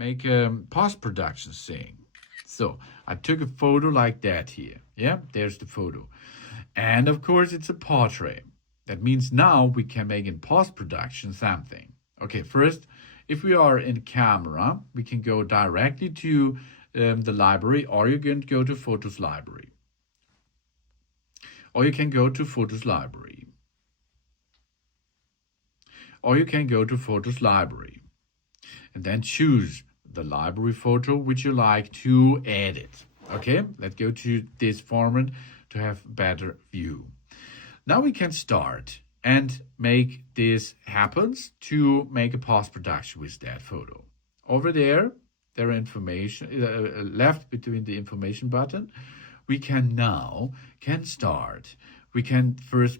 make a post-production thing. So I took a photo like that here. Yeah, there's the photo. And of course, it's a portrait. That means now we can make in post-production something. Okay, first, if we are in camera, we can go directly to the library, or you can go to Photos Library. Or you can go to Photos Library. Or you can go to Photos Library. And then choose the library photo which you like to edit. Okay, let's go to this format to have better view. Now we can start and make this happens to make a post-production with that photo. Over there are information left between the information button. We can start. We can first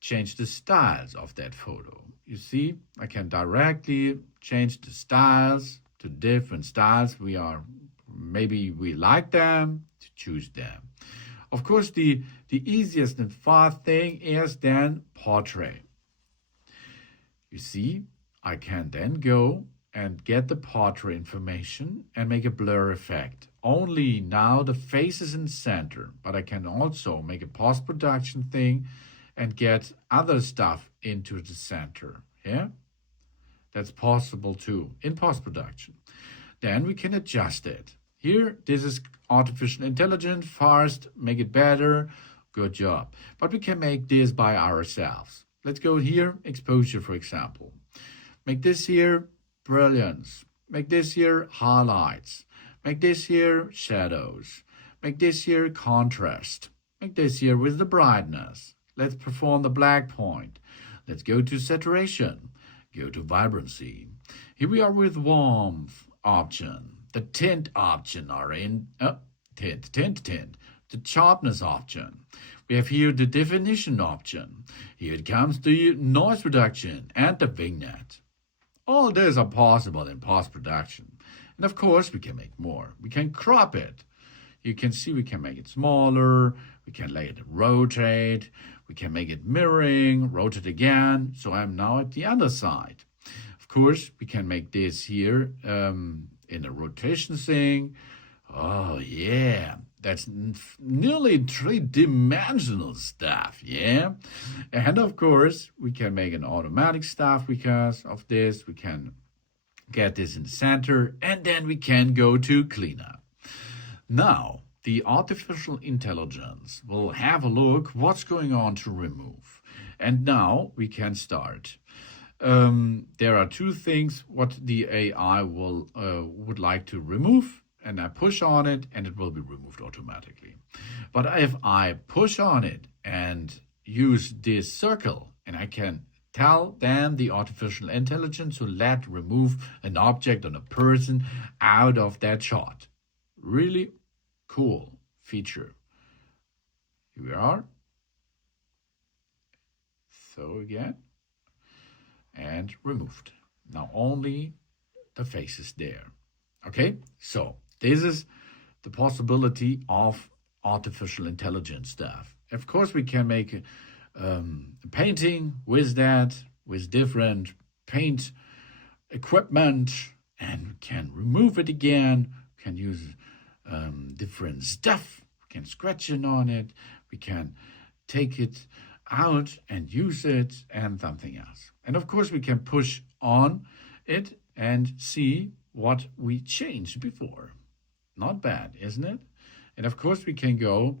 change the styles of that photo. You see, I can directly change the styles to different styles. Maybe we like them, to choose them. Of course, the easiest and fast thing is then portrait. You see, I can then go and get the portrait information and make a blur effect. Only now the face is in the center, but I can also make a post-production thing and get other stuff into the center. Yeah, that's possible too in post-production. Then we can adjust it. Here, this is artificial intelligence, fast, make it better, good job. But we can make this by ourselves. Let's go here, exposure, for example. Make this here brilliance. Make this here highlights. Make this here shadows. Make this here contrast. Make this here with the brightness. Let's perform the black point. Let's go to saturation. Go to vibrancy. Here we are with warmth option. The tint option are in tint. The sharpness option. We have here the definition option. Here it comes the noise reduction and the vignette. All these are possible in post-production. And of course, we can make more. We can crop it. You can see we can make it smaller. We can let it rotate. We can make it mirroring, rotate again. So I'm now at the other side. Of course, we can make this here in a rotation thing. Oh, yeah. That's nearly three-dimensional stuff, yeah? And of course, we can make an automatic stuff because of this. We can get this in the center, and then we can go to cleanup. Now, the artificial intelligence will have a look what's going on to remove. And now we can start. There are two things what the AI would like to remove, and I push on it and it will be removed automatically. But if I push on it and use this circle, and I can tell then the artificial intelligence to remove an object on a person out of that shot. Really cool feature. Here we are. So again. And removed. Now only the face is there. Okay, so this is the possibility of artificial intelligence stuff. Of course, we can make a painting with that, with different paint equipment, and we can remove it again. We can use different stuff. We can scratch in on it. We can take it out and use it and something else. And of course, we can push on it and see what we changed before. Not bad, isn't it? And of course, we can go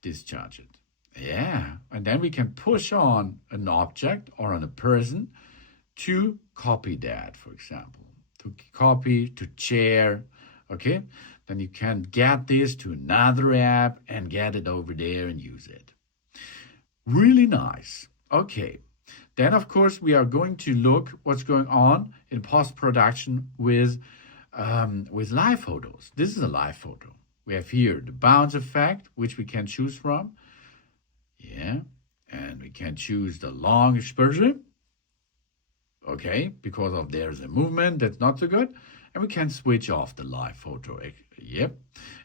discharge it. Yeah, and then we can push on an object or on a person to copy that, for example. To copy, to share, okay? Then you can get this to another app and get it over there and use it. Really nice. Okay. Then, of course, we are going to look what's going on in post-production with live photos. This is a live photo. We have here the bounce effect, which we can choose from. Yeah. And we can choose the long exposure. Okay. Because of there's a movement that's not so good. And we can switch off the live photo. Yep.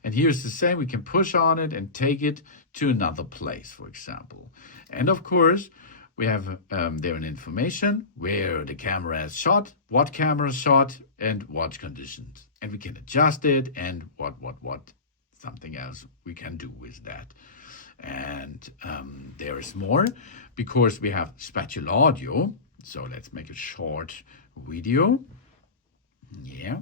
And here's the same. We can push on it and take it to another place, for example. And of course, we have there an information where the camera is shot, what camera is shot, and what conditions. And we can adjust it and what, something else we can do with that. And there is more because we have spatial audio. So let's make a short video. Yeah.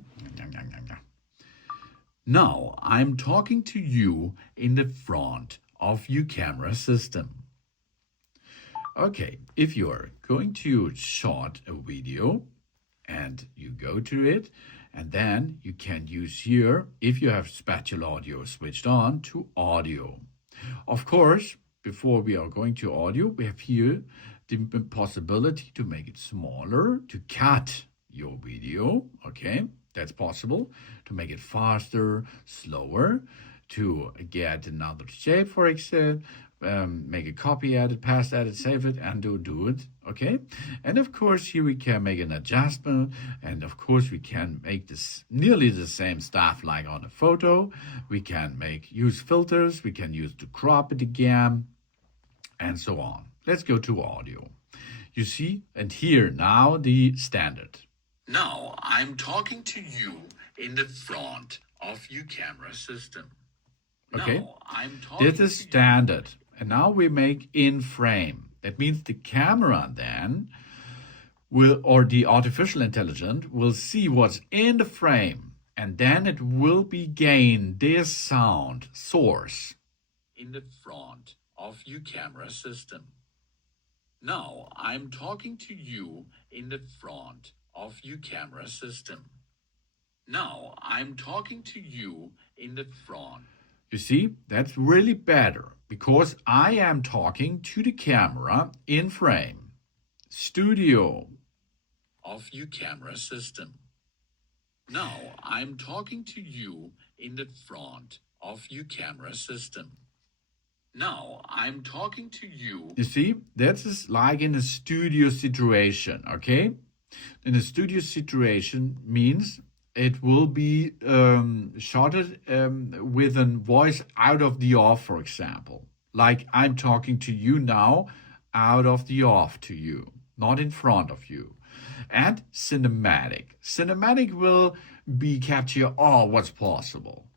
Now I'm talking to you in the front of your camera system. Okay, if you're going to shot a video and you go to it, and then you can use here, if you have spatial audio switched on, to audio. Of course, before we are going to audio, we have here the possibility to make it smaller, to cut your video, okay? That's possible. To make it faster, slower, to get another shape, for example, make a copy edit, paste edit, save it, and do it, okay? And of course, here we can make an adjustment, and of course, we can make this nearly the same stuff like on a photo. We can use filters, we can use to crop it again, and so on. Let's go to audio. You see, and here now the standard. Now I'm talking to you in the front of your camera system. Okay, this is standard. And now we make in frame. That means the camera then will, or the artificial intelligence will see what's in the frame. And then it will be gain this sound source in the front of your camera system. Now I'm talking to you in the front of your camera system. Now I'm talking to you in the front. You see, that's really better because I am talking to the camera in frame. Studio of your camera system. Now I'm talking to you in the front of your camera system. Now I'm talking to you. You see, that's like in a studio situation, okay? In a studio situation means it will be shotted with a voice out of the off, for example. Like I'm talking to you now out of the off to you, not in front of you. And cinematic. Cinematic will be capture all what's possible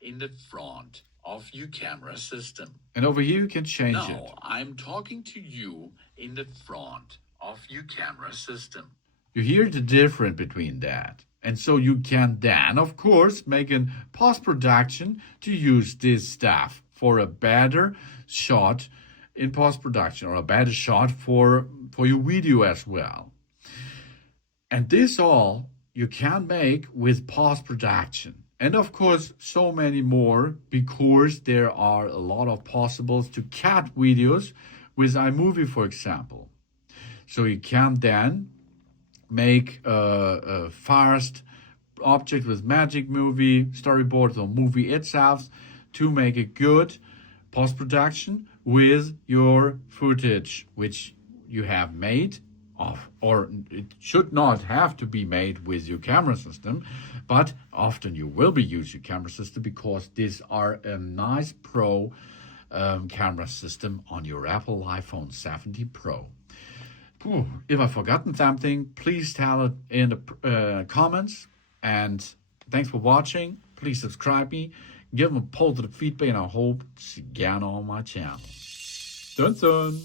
in the front of your camera system. And over here you can change it. Now I'm talking to you in the front of your camera system. You hear the difference between that. And so you can then, of course, make a post-production to use this stuff for a better shot in post-production or a better shot for your video as well. And this all you can make with post-production. And of course, so many more because there are a lot of possibles to cut videos with iMovie, for example. So you can then make a fast object with Magic Movie, storyboard or movie itself to make a good post-production with your footage, which you have made of, or it should not have to be made with your camera system, but often you will be using your camera system because these are a nice pro camera system on your Apple iPhone 17 Pro. If I've forgotten something, please tell it in the comments. And thanks for watching. Please subscribe me. Give them a positive feedback, and I hope to see you again on my channel. Dun dun!